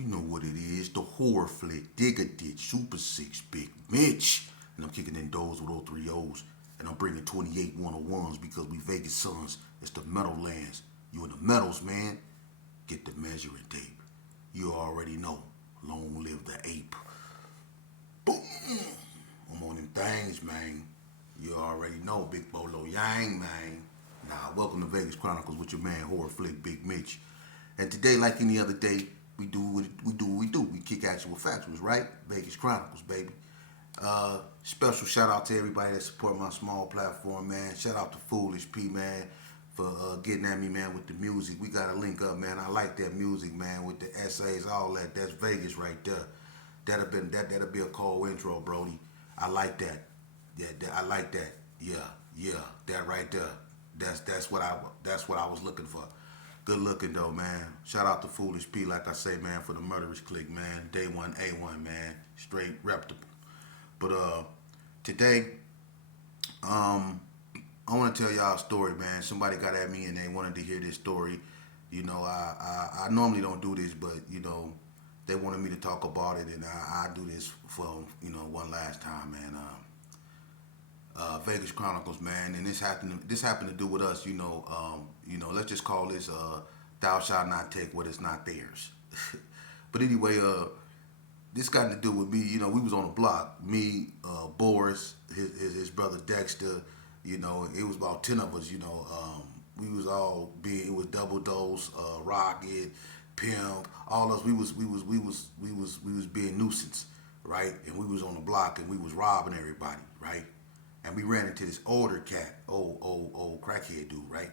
You know what it is, the horror flick, Digger Ditch, Super 6, Bigg Mitch. And I'm kicking in doors with all three O's. And I'm bringing 28 101s because we Vegas sons. It's the metal lands. You in the metals, man. Get the measuring tape. You already know. Long live the ape. Boom. I'm on them things, man. You already know, Big Bolo Yang, man. Nah, welcome to Vegas Chronicles with your man, horror flick, Bigg Mitch. And today, like any other day, we do what we do. We kick actual factuals, right? Vegas Chronicles, baby. Special shout out to everybody that support my small platform, man. Shout out to Foolish P, man, for getting at me, man, with the music. We got to link up, man. I like that music, man, with the essays, all that. That's Vegas right there. That'll be a cold intro, Brody. I like that. Yeah, I like that. Yeah, that right there. That's what I was looking for. Good looking though, man. Shout out to Foolish P, like I say, man, for the murderous click, man. Day one, A1, man. Straight reputable. But today, I want to tell y'all a story, man. Somebody got at me and they wanted to hear this story. You know, I normally don't do this, but you know, they wanted me to talk about it, and I do this for one last time, man. Vegas Chronicles, man, and this happened to do with us, let's just call this thou shalt not take what is not theirs. But anyway, this got to do with me. We was on the block, me, Boris, his brother Dexter. It was about 10 of us. We was all it was Double Dose, Rocket, Pimp, all us. We was being nuisance, right? And we was on the block and we was robbing everybody, right? And we ran into this older cat, old crackhead dude, right?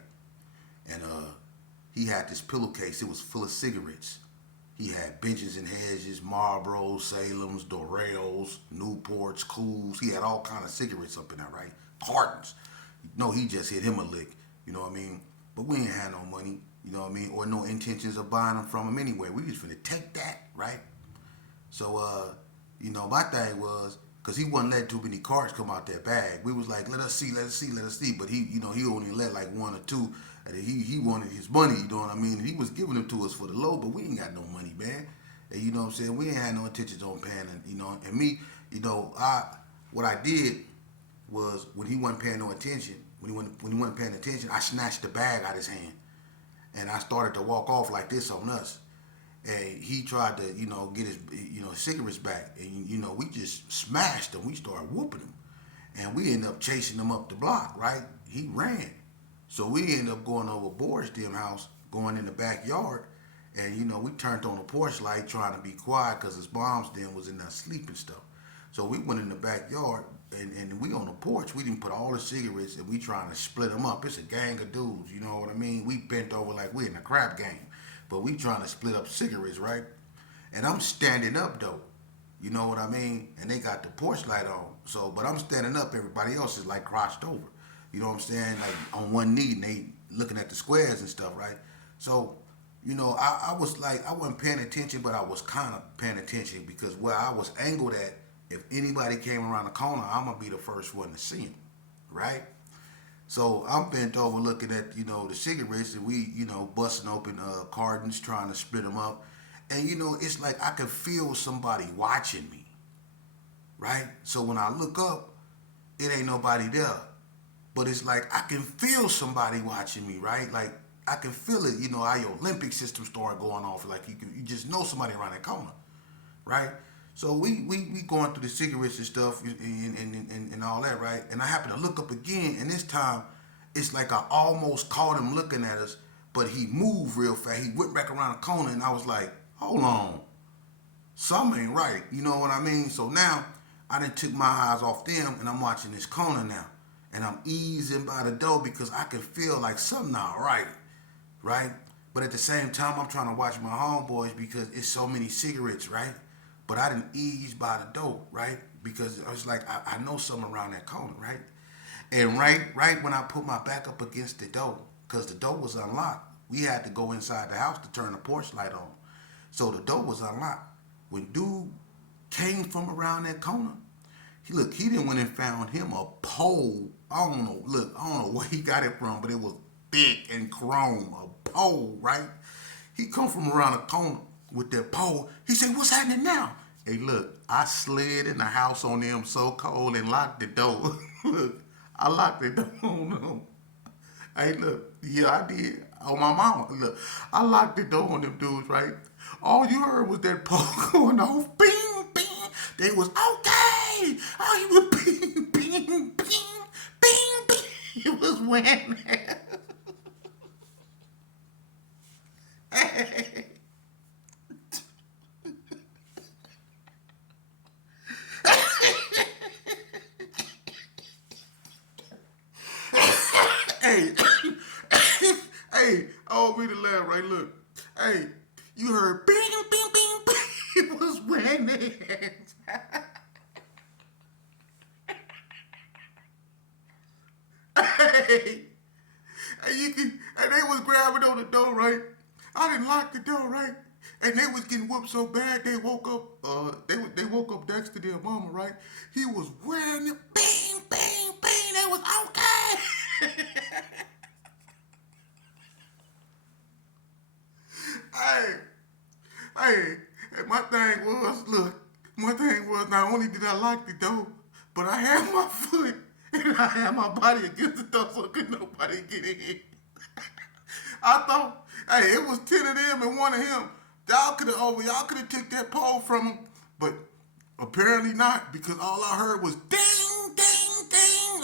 And he had this pillowcase. It was full of cigarettes. He had Benches and Hedges, Marlboros, Salems, Dorales, Newports, Cools. He had all kind of cigarettes up in there, right? Cartons. No, he just hit him a lick. You know what I mean? But we ain't had no money. You know what I mean? Or no intentions of buying them from him anyway. We was finna take that, right? So, my thing was, because he wasn't letting too many cards come out that bag. We was like, let us see. But he only let like one or two. And he wanted his money, you know what I mean? And he was giving them to us for the low, but we ain't got no money, man. And you know what I'm saying? We ain't had no intentions on paying, and me, what I did was when he wasn't paying no attention, when he wasn't paying attention, I snatched the bag out of his hand. And I started to walk off like this on us. And he tried to, get his, cigarettes back. And, we just smashed him. We started whooping him. And we ended up chasing him up the block, right? He ran. So we ended up going over Boris' damn house, going in the backyard. And, we turned on the porch light trying to be quiet because his mom's then was in there sleeping stuff. So we went in the backyard and we on the porch. We didn't put all the cigarettes and we trying to split them up. It's a gang of dudes, you know what I mean? We bent over like we in a crap game. But we trying to split up cigarettes, right? And I'm standing up though. You know what I mean? And they got the porch light on. So, but I'm standing up. Everybody else is like crouched over. You know what I'm saying? Like on one knee and they looking at the squares and stuff, right? So, I was like, I wasn't paying attention, but I was kind of paying attention because where I was angled at, if anybody came around the corner, I'm going to be the first one to see him, right? So I'm bent over looking at, the cigarettes and we, busting open cartons, trying to split them up. And, it's like I could feel somebody watching me, right? So when I look up, it ain't nobody there. But it's like I can feel somebody watching me, right? Like I can feel it, how your Olympic system started going off. Like you just know somebody around that corner, right? So we going through the cigarettes and stuff and all that, right? And I happen to look up again, and this time it's like I almost caught him looking at us, but he moved real fast. He went back around the corner, and I was like, hold on, something ain't right. You know what I mean? So now I done took my eyes off them, and I'm watching this corner now, and I'm easing by the door because I can feel like something not right? But at the same time, I'm trying to watch my homeboys because it's so many cigarettes, right? But I didn't ease by the door, right? Because I was like, I know something around that corner, right? And right when I put my back up against the door, because the door was unlocked, we had to go inside the house to turn the porch light on. So the door was unlocked. When dude came from around that corner, he didn't went and found him a pole. I don't know where he got it from, but it was thick and chrome, a pole, right? He come from around the corner with that pole. He said, "What's happening now?" Hey, look, I slid in the house on them so cold and locked the door. Look, I locked the door on them. Hey, look, yeah, I did. On my mama. Look, I locked the door on them dudes, right? All you heard was that pole going off. Bing, bing. They was okay. Oh, he was bing, bing, bing, bing, bing. He was winning. Hey, hey, I don't mean to laugh, right? Look, hey, you heard bing, bing, bing, bing. It was winning. Hey, and you can, and they was grabbing on the door, right? I didn't lock the door, right? And they was getting whooped so bad they woke up. They woke up next to their mama, right? He was wearing it, bing, bing, bing. They was okay. Hey, hey, and my thing was, look, my thing was not only did I lock the door, but I had my foot and I had my body against the door so could nobody get in. I thought, hey, it was 10 of them and one of him. Y'all could have took that pole from him, but apparently not because all I heard was ding, ding, ding,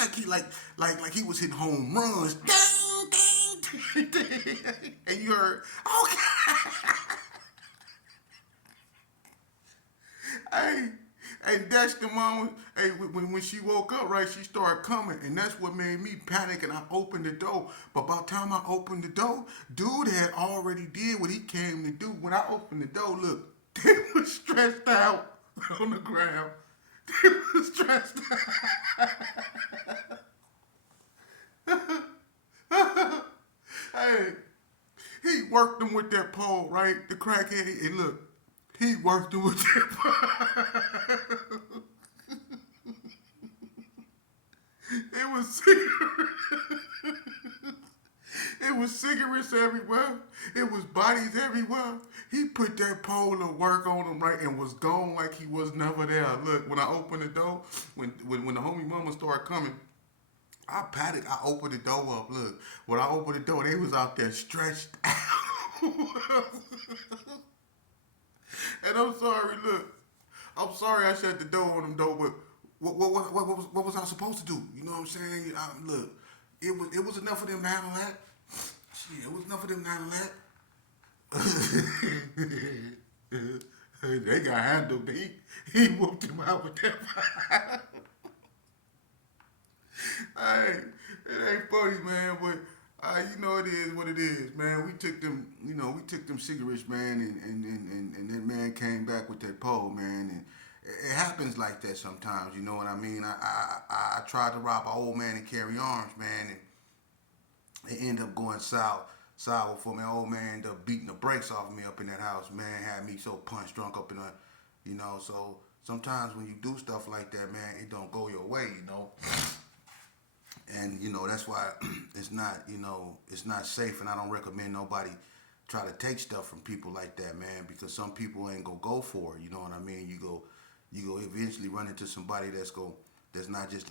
like he was hitting home runs, ding, ding, ding, ding, and you heard, okay. Hey, hey, that's the mama. Hey, when she woke up, right, she started coming, and that's what made me panic. And I opened the door, but by the time I opened the door, dude had already did what he came to do. When I opened the door, look, they was stretched out on the ground. They was stretched out. Hey, he worked them with that pole, right? The crackhead. And look, he worked them with that pole. It was it was cigarettes everywhere. It was bodies everywhere. He put that pole to work on him right and was gone like he was never there. Look, when I opened the door, when the homie mama started coming, I panicked. I opened the door up. Look, when I opened the door, they was out there stretched out. And I'm sorry. Look, I'm sorry I shut the door on them though, but what was I supposed to do? You know what I'm saying? Look, it was enough of them to handle that. Shit, it was enough of them to handle that. They got handled. He whooped him out with that. Hey, it ain't funny, man, but you know it is what it is, man. We took them cigarettes, man, and that man came back with that pole, man, and it happens like that sometimes. You know what I mean? I tried to rob an old man and carry arms, man, and it ended up going sour for me. Old man ended up beating the brakes off of me up in that house. Man had me so punch drunk up in a, So sometimes when you do stuff like that, man, it don't go your way, And that's why it's not safe, and I don't recommend nobody try to take stuff from people like that, man, because some people ain't gonna go for it. You know what I mean? You go eventually run into somebody that's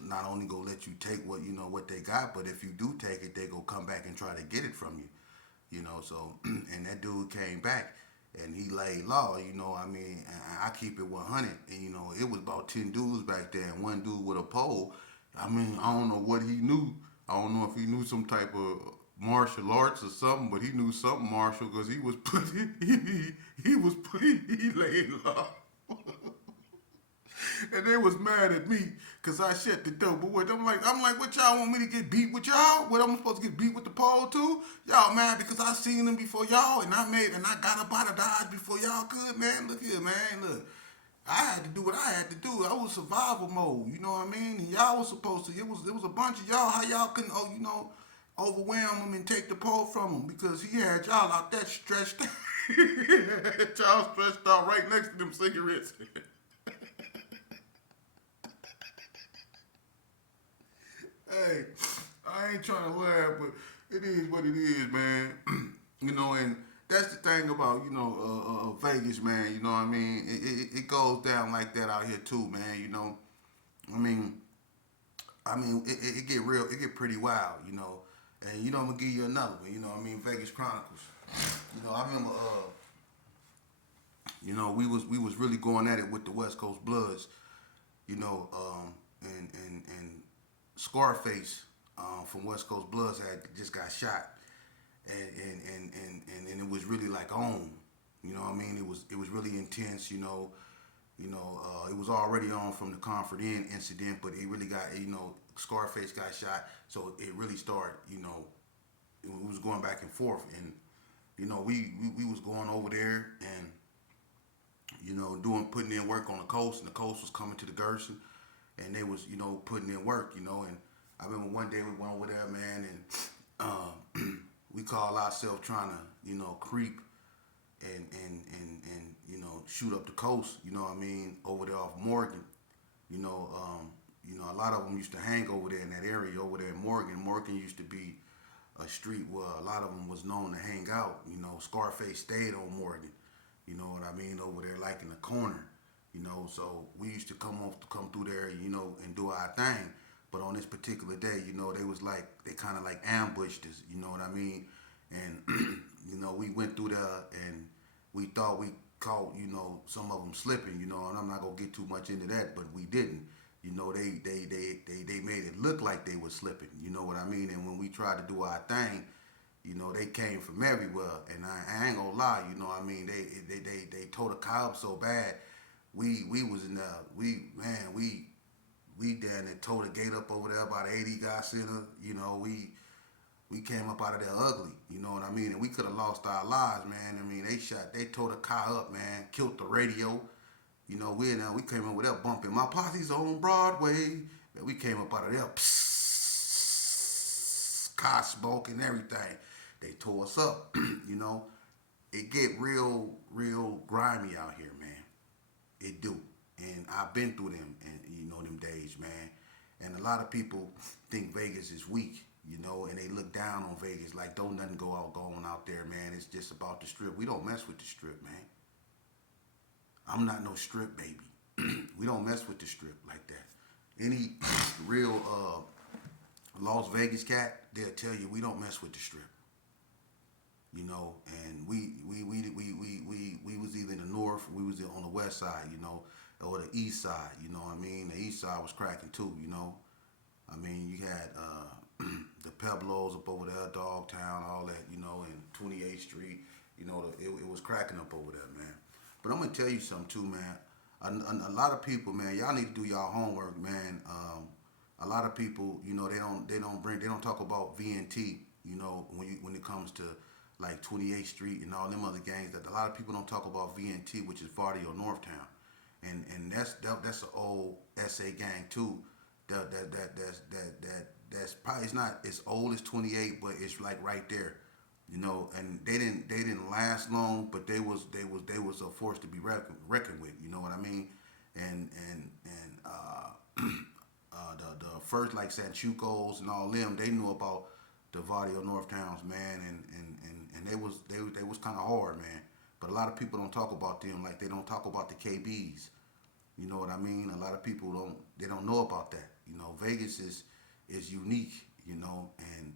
not only gonna let you take what they got, but if you do take it, they gonna come back and try to get it from you. So and that dude came back and he laid law. And I keep it 100, and it was about 10 dudes back there, and one dude with a pole. I don't know what he knew. I don't know if he knew some type of martial arts or something, but he knew something martial because he was he laid law. And they was mad at me because I shut the door. But what I'm like, what y'all want me to get beat with y'all? What I'm supposed to get beat with the pole too? Y'all mad because I seen them before y'all, and I got up out of Dodge before y'all could, man. Look here, man. Look. I had to do what I had to do. I was survival mode, you know what I mean? And y'all was supposed to. It was a bunch of y'all. How y'all couldn't, overwhelm him and take the pole from him because he had y'all out there stretched. Y'all stretched out right next to them cigarettes. Hey, I ain't trying to laugh, but it is what it is, man. And that's the thing about Vegas, man. You know what I mean? It goes down like that out here too, man. I mean, it get real, it get pretty wild, And I'm gonna give you another one. Vegas Chronicles. I remember, we was really going at it with the West Coast Bloods. And Scarface from West Coast Bloods had just got shot, and it was really like on. It was really intense. It was already on from the Comfort Inn incident, but it really got Scarface got shot, so it really started. It was going back and forth, and we was going over there and putting in work on the coast, and the coast was coming to the Gerson, and they was putting in work, and I remember one day we went over there, man, and we called ourselves trying to creep and shoot up the coast, over there off Morgan. A lot of them used to hang over there in that area over there in Morgan. Morgan used to be a street where a lot of them was known to hang out. Scarface stayed on Morgan. You know what I mean? Over there, like in the corner. So we used to come through there, and do our thing. But on this particular day, they was like, they kind of like ambushed us. You know what I mean? And we went through there and we thought we caught, some of them slipping, and I'm not gonna get too much into that, but we didn't. They made it look like they were slipping. You know what I mean? And when we tried to do our thing, they came from everywhere. And I ain't gonna lie, they tore the car up so bad. We was in the we down there tore the gate up over there by the AD Guy Center. We came up out of there ugly, you know what I mean? And we could have lost our lives, man. They tore the car up, man, killed the radio. We came over there bumping My Posse's on Broadway. Man, we came up out of there, car smoke and everything. They tore us up, It get real, real grimy out here, man. It do. And I've been through them, and them days, man. And a lot of people think Vegas is weak, and they look down on Vegas like don't nothing going out there, man. It's just about the strip. We don't mess with the strip, man. I'm not no strip baby. We don't mess with the strip like that. Any real Las Vegas cat, they'll tell you we don't mess with the strip. And we was either in the north, we was on the west side, or the east side, The east side was cracking too, You had the Pueblos up over there, Dogtown, all that, and 28th Street, it was cracking up over there, man. But I'm gonna tell you something too, man. A lot of people, man, y'all need to do y'all homework, man. A lot of people, they don't talk about VNT, when it comes to like 28th Street and all them other gangs. That a lot of people don't talk about VNT, which is Vardy or Northtown, and that's an old SA gang too. That's probably, it's not as old as 28, but it's like right there, And they didn't last long, but they was a force to be reckoned with. You know what I mean? And the first like Sanchucos and all them, they knew about the Vardio Northtowns, man, and they was kind of hard, man. But a lot of people don't talk about them like they don't talk about the KBs. You know what I mean? A lot of people don't know about that. Vegas is unique, and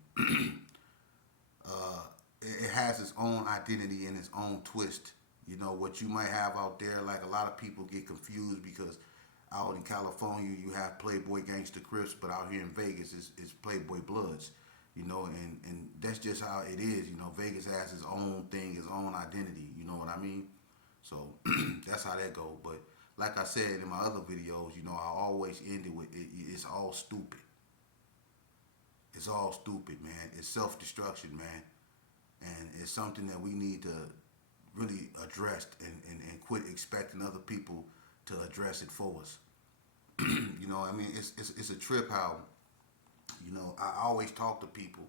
it has its own identity and its own twist. What you might have out there, like a lot of people get confused because out in California you have Playboy Gangsta Crips, but out here in Vegas it's Playboy Bloods. And that's just how it is. Vegas has its own thing, its own identity. You know what I mean? So that's how that go. But like I said in my other videos, I always end it with it's all stupid. It's all stupid, man. It's self-destruction, man. And it's something that we need to really address and quit expecting other people to address it for us. It's a trip how, I always talk to people,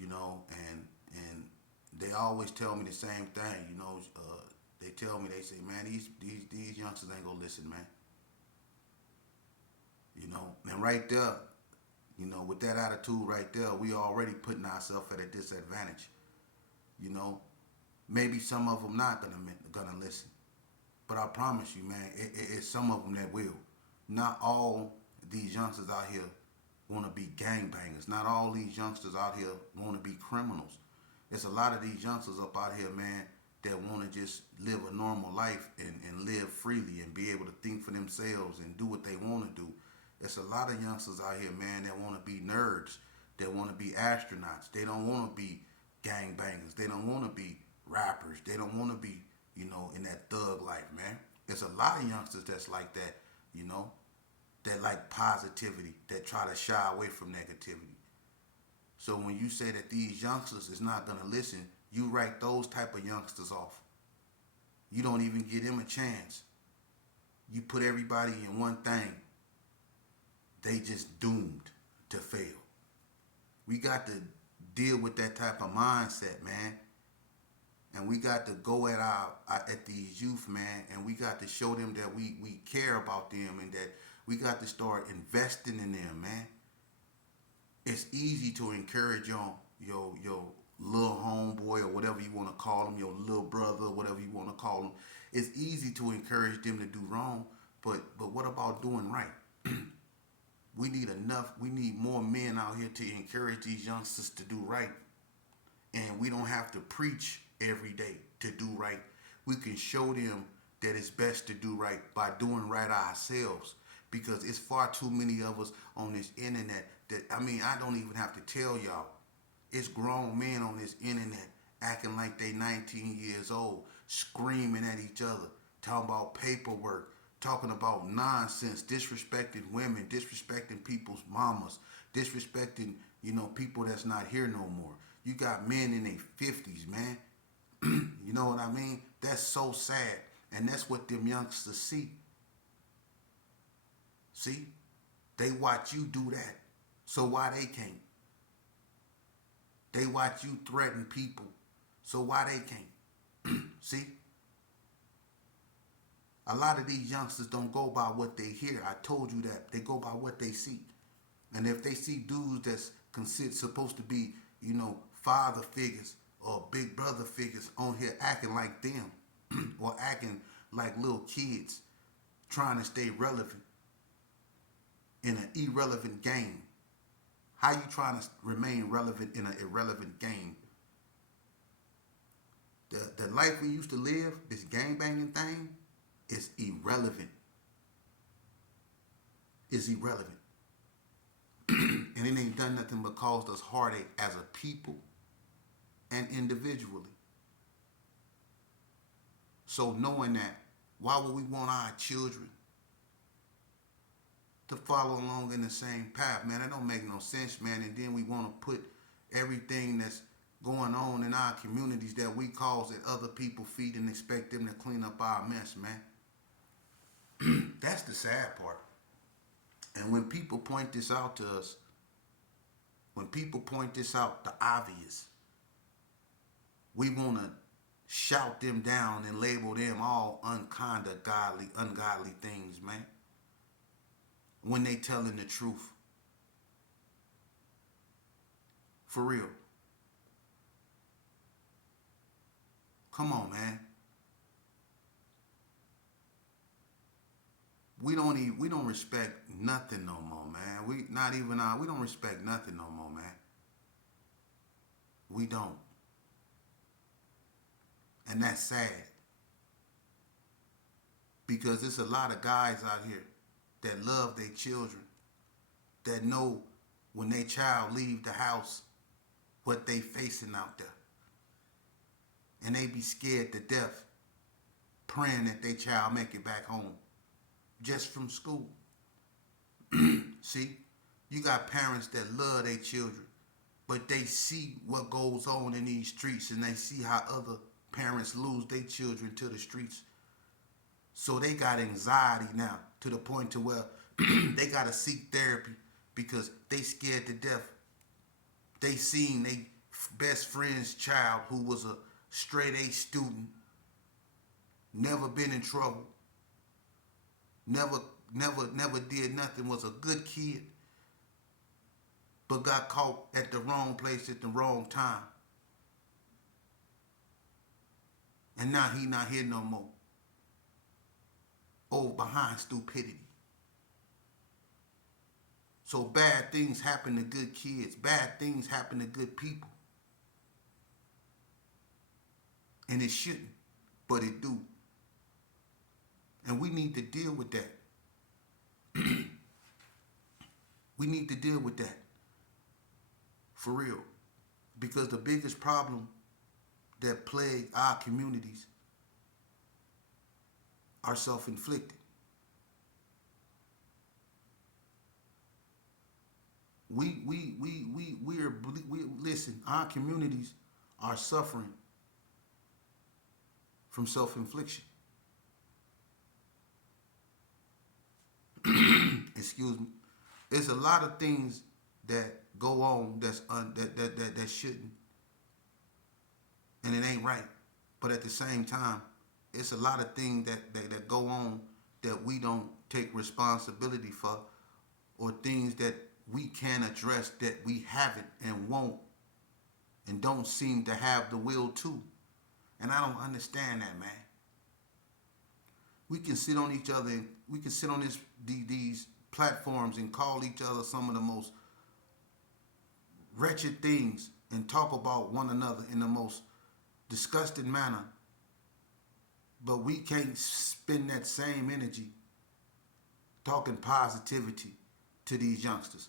and they always tell me the same thing, they tell me, they say, man, these youngsters ain't gonna listen, man. And right there, with that attitude right there, we already putting ourselves at a disadvantage, Maybe some of them not gonna listen. But I promise you, man, it's some of them that will. Not all these youngsters out here want to be gangbangers. Not all these youngsters out here want to be criminals. There's a lot of these youngsters up out here, man, that want to just live a normal life and live freely and be able to think for themselves and do what they want to do. There's a lot of youngsters out here, man, that want to be nerds, that want to be astronauts. They don't want to be gangbangers. They don't want to be rappers. They don't want to be, in that thug life, man. There's a lot of youngsters that's like that, you know, that like positivity, that try to shy away from negativity. So when you say that these youngsters is not gonna listen, you write those type of youngsters off. You don't even give them a chance. You put everybody in one thing. They just doomed to fail. We got to deal with that type of mindset, man. And we got to go at these youth, man, and we got to show them that we care about them and that we got to start investing in them, man. It's easy to encourage your little homeboy or whatever you want to call him, your little brother, whatever you want to call him. It's easy to encourage them to do wrong, but what about doing right? We need more men out here to encourage these youngsters to do right. And we don't have to preach every day to do right. We can show them that it's best to do right by doing right ourselves. Because it's far too many of us on this internet that, I don't even have to tell y'all. It's grown men on this internet acting like they 19 years old, screaming at each other, talking about paperwork, talking about nonsense, disrespecting women, disrespecting people's mamas, disrespecting, people that's not here no more. You got men in their 50s, man. You know what I mean? That's so sad. And that's what them youngsters see. See? They watch you do that. So why they can't? They watch you threaten people. So why they can't? See? A lot of these youngsters don't go by what they hear. I told you that. They go by what they see. And if they see dudes that's supposed to be, father figures or big brother figures on here acting like them or acting like little kids trying to stay relevant in an irrelevant game. How you trying to remain relevant in an irrelevant game? The life we used to live, this gang banging thing, is irrelevant. It's irrelevant. And it ain't done nothing but caused us heartache as a people and individually. So knowing that, why would we want our children to follow along in the same path, man? That don't make no sense, man. And then we want to put everything that's going on in our communities that we cause at other people's feet and expect them to clean up our mess, man. That's the sad part. And when people point this out to us, the obvious, we want to shout them down and label them all ungodly things, man. When they telling the truth. For real. Come on, man. We don't respect nothing no more, man. We don't respect nothing no more, man. We don't. And that's sad. Because there's a lot of guys out here that love their children, that know when their child leave the house what they facing out there. And they be scared to death, praying that their child make it back home just from school. See, you got parents that love their children, but they see what goes on in these streets and they see how other parents lose their children to the streets. So they got anxiety now to the point to where they got to seek therapy because they scared to death. They seen their best friend's child who was a straight A student, never been in trouble, never did nothing, was a good kid, but got caught at the wrong place at the wrong time. And now he not here no more. Oh, behind stupidity. So bad things happen to good kids. Bad things happen to good people. And it shouldn't, but it do. And we need to deal with that. We need to deal with that. For real. Because the biggest problem that plague our communities are self-inflicted. Listen, our communities are suffering from self-infliction. Excuse me. There's a lot of things that go on that shouldn't, and it ain't right. But at the same time, it's a lot of things that go on that we don't take responsibility for, or things that we can address that we haven't and won't and don't seem to have the will to. And I don't understand that, man. We can sit on each other and we can sit on these platforms and call each other some of the most wretched things and talk about one another in the most disgusting manner, but we can't spend that same energy talking positivity to these youngsters.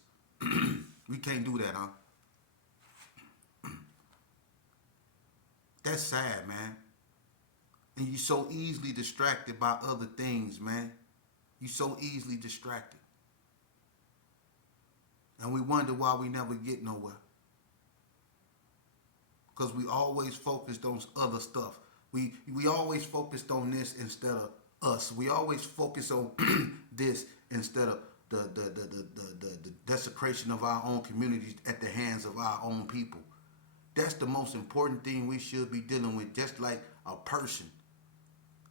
We can't do that, huh? That's sad, man. And you're so easily distracted by other things, man. You're so easily distracted. And we wonder why we never get nowhere. Because we always focused on other stuff. We always focused on this instead of us. We always focus on this instead of the desecration of our own communities at the hands of our own people. That's the most important thing we should be dealing with, just like a person.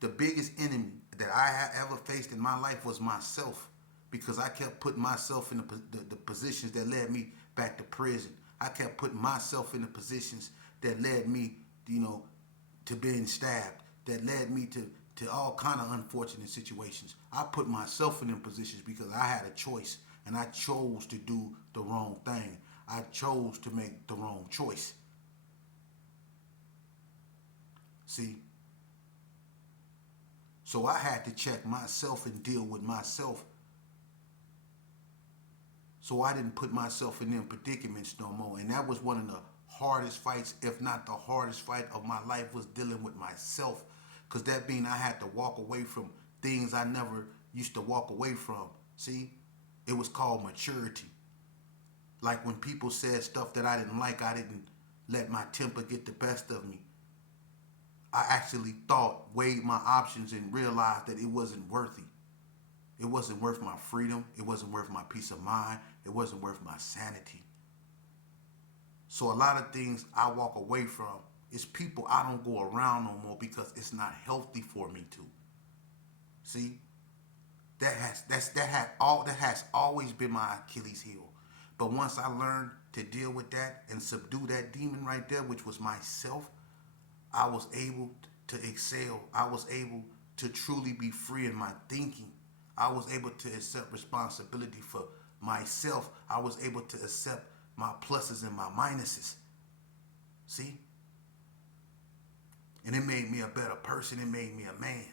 The biggest enemy that I have ever faced in my life was myself, because I kept putting myself in the positions that led me back to prison. I kept putting myself in the positions that led me, to being stabbed, that led me to all kind of unfortunate situations. I put myself in them positions because I had a choice, and I chose to do the wrong thing. I chose to make the wrong choice. See? So I had to check myself and deal with myself, so I didn't put myself in them predicaments no more. And that was one of the hardest fights, if not the hardest fight of my life, was dealing with myself. Because that means I had to walk away from things I never used to walk away from. See? It was called maturity. Like when people said stuff that I didn't like, I didn't let my temper get the best of me. I actually weighed my options and realized that it wasn't worthy. It wasn't worth my freedom. It wasn't worth my peace of mind. It wasn't worth my sanity. So a lot of things I walk away from is people I don't go around no more because it's not healthy for me to. See? That has always been my Achilles heel. But once I learned to deal with that and subdue that demon right there, which was myself, I was able to excel. I was able to truly be free in my thinking. I was able to accept responsibility for myself. I was able to accept my pluses and my minuses. See? And it made me a better person. It made me a man.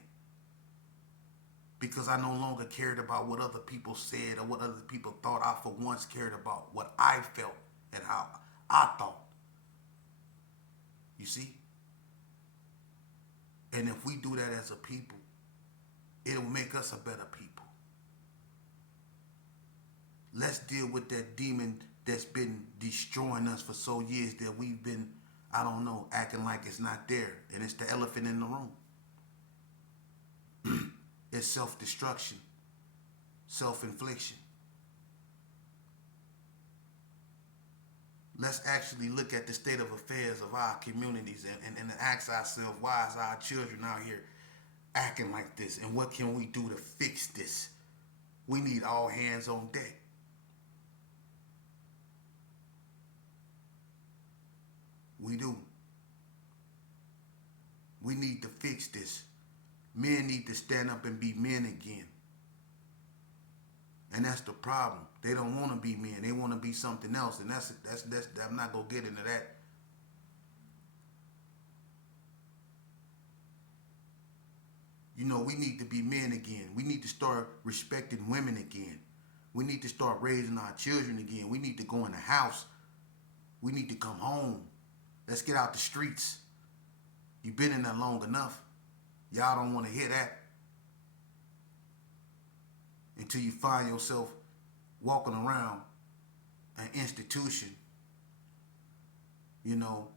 Because I no longer cared about what other people said or what other people thought. I for once cared about what I felt and how I thought. You see? And if we do that as a people, it'll make us a better people. Let's deal with that demon that's been destroying us for so years that we've been, acting like it's not there. And it's the elephant in the room. It's self-destruction, self-infliction. Let's actually look at the state of affairs of our communities and ask ourselves, why is our children out here acting like this? And what can we do to fix this? We need all hands on deck. We do. We need to fix this. Men need to stand up and be men again. And that's the problem. They don't want to be men. They want to be something else. And that's I'm not gonna get into that. You know, we need to be men again. We need to start respecting women again. We need to start raising our children again. We need to go in the house. We need to come home. Let's get out the streets. You've been in there long enough. Y'all don't want to hear that. Until you find yourself walking around an institution, you know,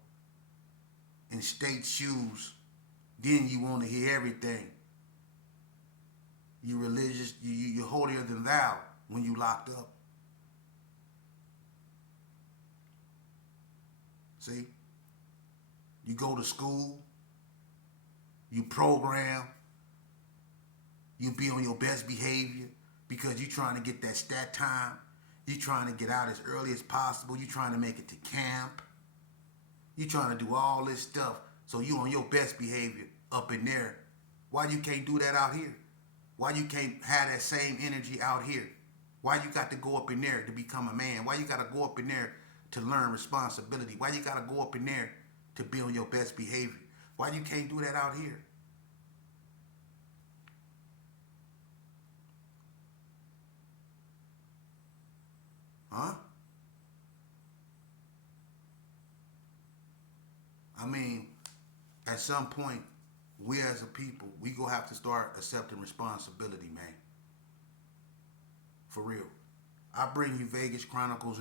in state shoes. Then you want to hear everything. You religious, you're holier than thou when you locked up. See? You go to school, you program, you be on your best behavior because you're trying to get that stat time. You're trying to get out as early as possible. You're trying to make it to camp. You're trying to do all this stuff so you on your best behavior up in there. Why you can't do that out here? Why you can't have that same energy out here? Why you got to go up in there to become a man? Why you got to go up in there to learn responsibility? Why you got to go up in there to be on your best behavior? Why you can't do that out here? Huh? I mean, at some point, we as a people, we gonna have to start accepting responsibility, man. For real. I bring you Vegas Chronicles